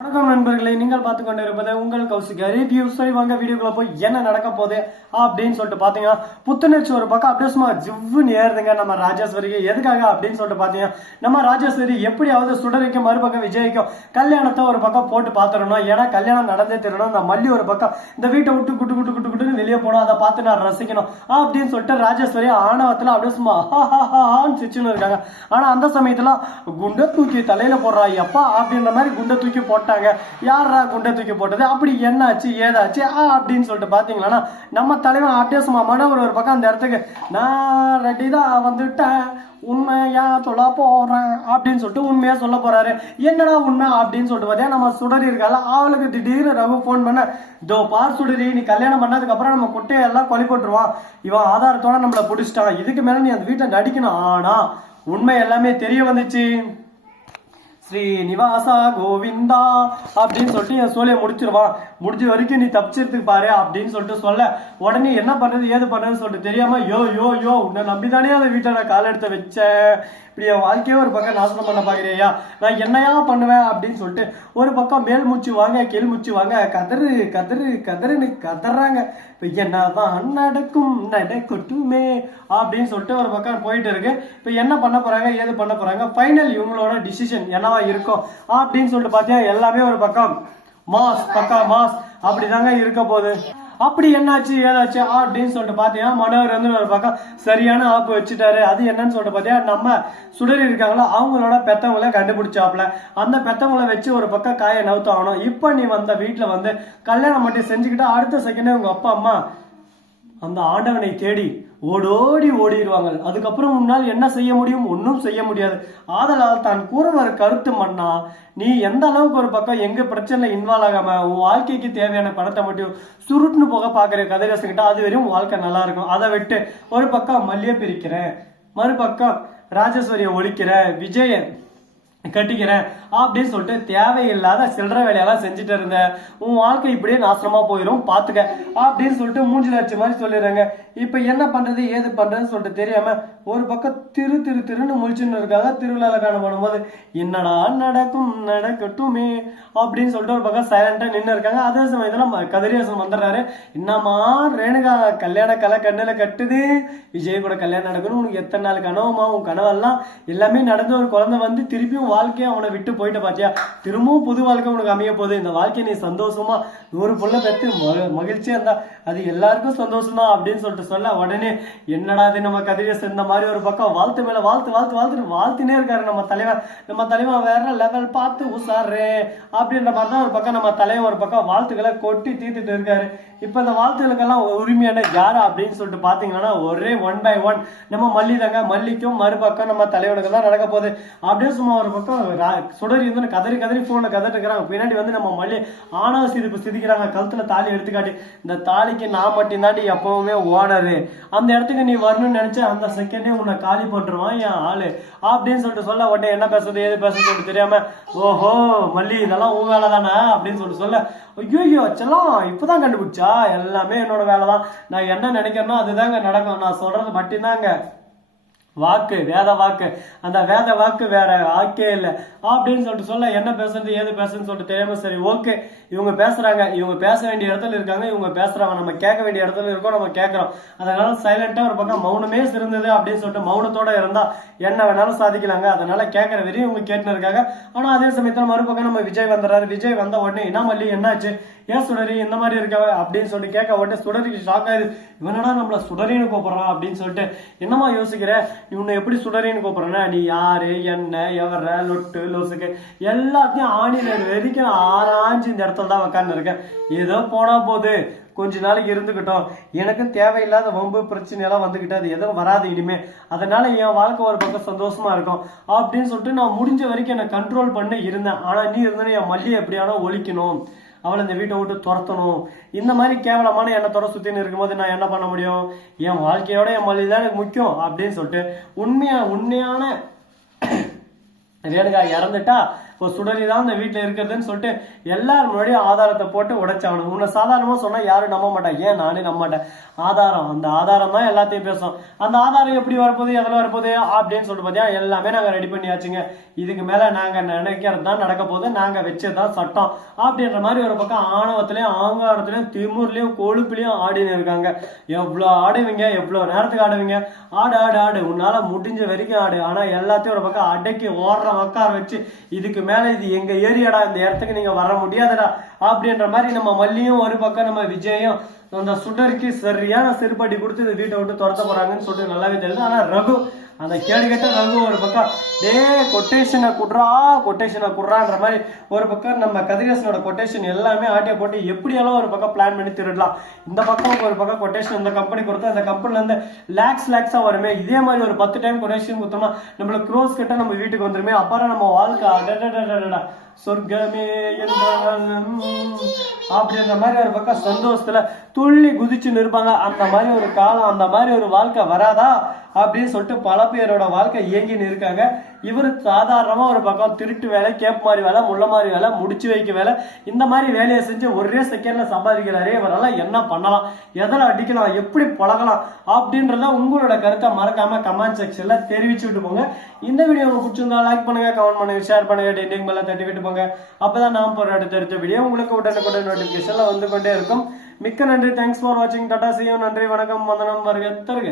வணக்கம் நண்பர்களே, நீங்கள் பார்த்து கொண்டு இருப்பது உங்கள் கௌசிக் ரிவ்யூ. சரி வாங்க வீடியோக்குள்ள போய் என்ன நடக்க போகுது அப்படின்னு சொல்லிட்டு பாத்தீங்கன்னா, புத்துணர்ச்சி ஒரு பக்கம் அப்படியே சும்மா ஜிவ்வுன்னு ஏறுதுங்க நம்ம ராஜேஸ்வரிக்கு. எதுக்காக அப்படின்னு சொல்லிட்டு பாத்தீங்கன்னா, நம்ம ராஜேஸ்வரி எப்படியாவது சுடரிக்கும் மறுபக்கம் விஜய்க்கும் கல்யாணத்தை ஒரு பக்கம் போட்டு பாத்துடணும். ஏன்னா கல்யாணம் நடந்தே தரணும். இந்த மல்லி ஒரு பக்கம் இந்த வீட்டை விட்டு குட்டு குட்டு குட்டு குட்டுன்னு வெளியே போனோம், அதை பார்த்து நான் ரசிக்கணும் அப்படின்னு சொல்லிட்டு ராஜேஸ்வரி ஆணவத்துல அப்படியே சும்மா சிச்சுன்னு இருக்காங்க. ஆனா அந்த சமயத்துல குண்டை தூக்கி தலையில போடுறா எப்பா அப்படின்ற மாதிரி குண்டை தூக்கி போட்டாங்க. யாரா குண்டை தூக்கி போட்டது, அப்படி என்னாச்சு ஏதாச்சு அப்படின்னு சொல்லிட்டு பாத்தீங்களா, நம்ம தலைவன் அப்படியே சும்மா மனவர் ஒரு பக்கம் அந்த இடத்துக்கு நான் ரெடி தான் வந்துட்டேன், உண்மையா சொல்ல போறேன் அப்படின்னு சொல்லிட்டு உண்மையா சொல்ல போறாரு. என்னடா உண்மை அப்படின்னு சொல்லிட்டு பார்த்தா, நம்ம சுடரி இருக்கால, அவளுக்கு திடீர்னு ரகு போன் பண்ண, இதோ பார் சுடரி, நீ கல்யாணம் பண்ணதுக்கு அப்புறம் நம்ம குட்டையெல்லாம் கொலை போட்டுருவான், இவன் ஆதாரத்தோட நம்மள பிடிச்சிட்டான், இதுக்கு மேல நீ அந்த வீட்டை நடிக்கணும். ஆனா உண்மை எல்லாமே தெரிய வந்துச்சு. ஸ்ரீனிவாசா கோவிந்தா அப்படின்னு சொல்லிட்டு என் சோழியை முடிச்சிருவான், முடிஞ்ச வரைக்கும் நீ தப்பிச்சிருத்துக்கு பாரு அப்படின்னு சொல்லிட்டு சொல்ல, உடனே என்ன பண்றது ஏது பண்றதுன்னு சொல்லிட்டு தெரியாம யோ உன்னை நம்பிதானே அந்த வீட்டை நான் கால எடுத்து வச்சேன், இப்படி என் வாழ்க்கையே ஒரு பக்கம் நாசனம் பண்ண பாக்குறியா, நான் என்னையா பண்ணுவேன் அப்படின்னு சொல்லிட்டு ஒரு பக்கம் மேல் மூச்சு வாங்க கீழ் மூச்சு வாங்க கதறு கதறு கதறுன்னு கதறாங்க. இப்ப என்னதான் நடக்கும் நடக்கட்டுமே அப்படின்னு சொல்லிட்டு ஒரு பக்கம் போயிட்டு இருக்கு. இப்ப என்ன பண்ண போறாங்க ஏது பண்ண போறாங்க, ஃபைனல் இவங்களோட டிசிஷன் என்னவா இருக்கும் அப்படின்னு சொல்லிட்டு பாத்தீங்கன்னா, எல்லாமே ஒரு பக்கம் மாஸ் பக்கா மாஸ் அப்படிதாங்க இருக்க போகுது. அப்படி என்னாச்சு ஏதாச்சு அப்படின்னு சொல்லிட்டு பாத்தீங்கன்னா, மனோவர் வந்து ஒரு பக்கம் சரியான ஆப்பு வச்சுட்டாரு. அது என்னன்னு சொல்லிட்டு பாத்தீங்கன்னா, நம்ம சுடரி இருக்காங்களா அவங்களோட பெத்தவங்களை கண்டுபிடிச்சாப்ல, அந்த பெத்தவங்களை வச்சு ஒரு பக்கம் காயை நவுத்து ஆகணும். இப்ப நீ வந்த வீட்டுல வந்து கல்யாணம் மட்டும் செஞ்சுக்கிட்டா அடுத்த செகண்டே உங்க அப்பா அம்மா அந்த ஆண்டவனை தேடி ஓடிடுவாங்க. அதுக்கப்புறம் உன்னால் என்ன செய்ய முடியும், ஒன்றும் செய்ய முடியாது. ஆதலால் தான் கூற வர கருத்து மண்ணா, நீ எந்த அளவுக்கு ஒரு பக்கம் எங்க பிரச்சனை இன்வால்வ் ஆகாம உன் வாழ்க்கைக்கு தேவையான பணத்தை மட்டும் சுருட்டுன்னு போக பாக்குற கதைரசங்கிட்ட, அது வரையும் வாழ்க்கை நல்லா இருக்கும். அதை விட்டு ஒரு பக்கம் மல்லிய பிரிக்கிறேன், மறுபக்கம் ராஜேஸ்வரியை ஒழிக்கிற, விஜய கட்டிக்கிறேன் அப்படின்னு சொல்லிட்டு தேவையில்லாத சில்லற வேலையெல்லாம் செஞ்சுட்டு இருந்த உன் வாழ்க்கை இப்படியே நாசனமா போயிடும் பாத்துக்க அப்படின்னு சொல்லிட்டு மூஞ்சில அடிச்ச மாதிரி சொல்லிடுறாங்க. இப்ப என்ன பண்றது ஏது பண்றதுன்னு சொல்லிட்டு தெரியாம ஒரு பக்கம் திருன்னு முழிச்சுன்னு இருக்காங்க. திருவிழால காணப்படும்போது என்னடா நடக்கும் நடக்கட்டுமே அப்படின்னு சொல்லிட்டு ஒரு பக்கம் சைலண்டா நின்று இருக்காங்க. அதே சமயத்துல கதிரேசன் வந்துடுறாரு. என்னமா ரேணுகா கல்யாண கலை கண்ணுல கட்டுது, விஜய் கூட கல்யாணம் நடக்கணும், உனக்கு எத்தனை நாள் கனவுமா, உன் கனவெல்லாம் எல்லாமே நடந்து ஒரு குழந்தை வந்து திருப்பியும் வாழ்க்கையை அவனை விட்டு போயிட்டு பாத்தியா, திரும்பவும் புது வாழ்க்கை உனக்கு அமைய போகுது. இந்த வாழ்க்கையை நீ சந்தோஷமா 100 புள்ள பெற்று மகிழ்ச்சியா இருந்தா அது எல்லாருக்கும் சந்தோஷம் தான் அப்படின்னு சொல்லிட்டு சொல்ல, உடனே என்னடா அது நம்ம கதிரேசன் இந்த மாதிரி ஒரு பக்கம் வாழ்த்து மேல வாழ்த்தினே இருக்காரு நம்ம தலைவன் வேற லெவல் பார்த்து உசாரு அப்படின்ற மாதிரி தான் ஒரு பக்கம் நம்ம தலைவன் ஒரு பக்கம் வாழ்த்துக்களை கொட்டி தீர்த்துட்டு இருக்காரு. இப்ப இந்த வாழ்த்துக்களுக்கெல்லாம் உரிமையான யாரு அப்படின்னு சொல்லிட்டு பாத்தீங்கன்னா, ஒரே 1 by 1 நம்ம மல்லி தாங்க. மல்லிக்கும் மறுபக்கம் நம்ம தலைவனுக்கு தான் நடக்க போகுது. அப்படியே சும்மா ஒரு பக்கம் சுடரி வந்து கதறி போன்ல கதறிக்கிறாங்க. பின்னாடி வந்து நம்ம மல்லி ஆணவ சிரிப்பு சிரிக்கிறாங்க. கழுத்துல தாலி எடுத்துக்காட்டி, இந்த தாலிக்கு நான் மட்டும் தாண்டி எப்பவுமே ஓனரு, அந்த இடத்துக்கு நீ வரணும்னு நினைச்ச அந்த செகண்டே உன்னை காலி போட்டுருவான் என் ஆளு அப்படின்னு சொல்லிட்டு சொல்ல, உடனே என்ன பேசுறது ஏது பேசுறது சொல்லிட்டு தெரியாம, ஓஹோ மல்லி இதெல்லாம் உன் வேலை தானே அப்படின்னு சொல்லிட்டு சொல்ல, ஐயோ செல்லாம் இப்பதான் கண்டுபிடிச்சா, எல்லாமே என்னோட வேலை தான், நான் என்ன நினைக்கிறேனோ அதுதாங்க நடக்கும், நான் சொல்றது மட்டும்தாங்க வாக்கு, வேத வாக்கு, அந்த வேத வாக்கு வேற ஆக்கே இல்லை அப்படின்னு சொல்லிட்டு சொல்ல, என்ன பேசுறது ஏது பேசுறதுன்னு சொல்லிட்டு தெரியாம, சரி ஓகே இவங்க பேசுறாங்க, இவங்க பேச வேண்டிய இடத்துல இருக்காங்க, இவங்க பேசுறாங்க, நம்ம கேட்க வேண்டிய இடத்துல இருக்கோம், நம்ம கேட்கறோம், அதனால சைலண்டா ஒரு பக்கம் மௌனமே சிறந்தது அப்படின்னு சொல்லிட்டு மௌனத்தோட இருந்தா என்ன வேணாலும் சாதிக்கலாங்க. அதனால கேட்கற வரையும் இவங்க கேட்டுன்னு இருக்காங்க. ஆனா அதே சமயத்துல மறுபக்கம் நம்ம விஜய் வந்துடுறாரு. விஜய் வந்த உடனே என்ன மல்லி என்னாச்சு, ஏன் சுடரி இந்த மாதிரி இருக்க அப்படின்னு சொல்லிட்டு கேட்க உடனே சுடரிக்கு ஷாக் ஆயிடுது. இவனடா நம்மள சுடரின்னு கூப்பிடுறான் அப்படின்னு சொல்லிட்டு, என்னமா யோசிக்கிற, உன்னை எப்படி சுடரின்னு கூப்பிடுறேன்னா, நீ யாரு என்ன எவர லொட்டு லொசுக்கு எல்லாத்தையும் ஆணில வரைக்கும் ஆராய்ஞ்சு இந்த இடத்துல தான் உக்காந்து இருக்கேன். ஏதோ போனா போது கொஞ்ச நாளைக்கு இருந்துக்கிட்டோம், எனக்கு தேவையில்லாத வம்பு பிரச்சனை எல்லாம் வந்துகிட்டு அது எதுவும் வராது இனிமே, அதனால என் வாழ்க்கை ஒரு பக்கம் சந்தோஷமா இருக்கும் அப்படின்னு சொல்லிட்டு நான் முடிஞ்ச வரைக்கும் என்னை கண்ட்ரோல் பண்ணி இருந்தேன். ஆனா நீ இருந்தேன்னு என் மல்லியை எப்படியானோ ஒழிக்கணும், அவளை இந்த வீட்டை விட்டு துரத்தணும், இந்த மாதிரி கேவலமான எண்ணத்தோட சுத்தின்னு இருக்கும்போது நான் என்ன பண்ண முடியும், என் வாழ்க்கையோட என் மல்லி தான் எனக்கு முக்கியம் அப்படின்னு சொல்லிட்டு உண்மையான ரேணுகா இறந்துட்டா இப்போ சுடரி தான் இந்த வீட்டுல இருக்கிறதுன்னு சொல்லிட்டு எல்லாரும் முன்னாடியும் ஆதாரத்தை போட்டு உடைச்சாகணும். உன்னை சாதாரணமா சொன்னா யாரும் நம்ப மாட்டாங்க, ஏன் நானே நம்ப மாட்டேன். ஆதாரம், அந்த ஆதாரம் தான் எல்லாத்தையும் பேசும். அந்த ஆதாரம் எப்படி வரப்போகுது, எதில் வரப்போகுது அப்படின்னு சொல்லிட்டு பாத்தியா எல்லாமே நாங்க ரெடி பண்ணியாச்சுங்க. இதுக்கு மேல நாங்க நினைக்கிறது தான் நடக்க போகுது, நாங்க வச்சதுதான் சட்டம் அப்படின்ற மாதிரி ஒரு பக்கம் ஆணவத்திலயும் ஆங்காரத்திலயும் திமுர்லயும் கொழுப்புலயும் ஆடின்னு இருக்காங்க. எவ்வளவு ஆடுவீங்க, எவ்வளவு நேரத்துக்கு ஆடுவீங்க, ஆடு ஆடு ஆடு, உன்னால முடிஞ்ச வரைக்கும் ஆடு. ஆனா எல்லாத்தையும் ஒரு பக்கம் அடக்கி ஓடுற உட்கார வச்சு இதுக்கு மேல இது எங்க ஏரியாடா, இந்த இடத்துக்கு நீங்க வர முடியாதடா அப்படின்ற மாதிரி நம்ம மல்லியும் ஒரு பக்கம் நம்ம விஜயும் அந்த சுடருக்கு சரியான செருப்பாட்டி கொடுத்து இந்த வீட்டை விட்டு துரத்த போறாங்கன்னு சொல்லிட்டு நல்லாவே தெரியுது. ஆனா ரகு, அந்த கேடு கட்ட ரகு ஒரு பக்கம் டே கொட்டேஷனை குடுறான்ற மாதிரி ஒரு பக்கம் நம்ம கதிரேசனோட கொட்டேஷன் எல்லாமே ஆட்டிய போட்டு எப்படியெல்லாம் ஒரு பக்கம் பிளான் பண்ணி திருடலாம். இந்த பக்கம் ஒரு பக்கம் கொட்டேஷன் இந்த கம்பெனி கொடுத்தா அந்த கம்பெனில இருந்து லேக்ஸா வருமே, இதே மாதிரி ஒரு 10 டைம் கொட்டேஷன் கொடுத்தோம்னா நம்மளுக்கு க்ரோஸ் கிட்ட நம்ம வீட்டுக்கு வந்துருமே. அப்புறம் நம்ம வாழ்க்கை சொர்க்கமே அப்படின்ற மாதிரி ஒரு பக்கம் சந்தோஷத்துல துள்ளி குதிச்சு இருப்பாங்க. அந்த மாதிரி ஒரு காலம், அந்த மாதிரி ஒரு வாழ்க்கை வராதா அப்படின்னு சொல்லிட்டு பல பேரோட வாழ்க்கை இயங்கின்னு இருக்காங்க. இவரு சாதாரணமா ஒரு பக்கம் திருட்டு வேலை, கேப் மாதிரி வேலை, முள்ள மாதிரி வேலை, முடிச்சு வைக்க வேலை, இந்த மாதிரி வேலையை செஞ்சு ஒரே செகண்ட்ல சம்பாதிக்கிறாரே. இவரெல்லாம் என்ன பண்ணலாம், எதில் அடிக்கலாம், எப்படி பழகலாம் அப்படின்றத உங்களோட கருத்தை மறக்காம கமெண்ட் செக்ஷன்ல தெரிவிச்சு விட்டு போங்க. இந்த வீடியோ உங்களுக்கு பிடிச்சிருந்தா லைக் பண்ணுங்க, கமெண்ட் பண்ணுங்க, ஷேர் பண்ணுங்க, டெண்டிங் மேல தட்டி விட்டு போங்க. அப்பதான் நான் போற அடுத்த வீடியோ உங்களுக்கு உடனுக்குடன் நோட்டிபிகேஷன்ல வந்து கொண்டே இருக்கும். மிக்க நன்றி, தேங்க்ஸ் ஃபார் வாட்சிங், டாடா, see you, நன்றி, வணக்கம், வந்தனம், வருக தருக.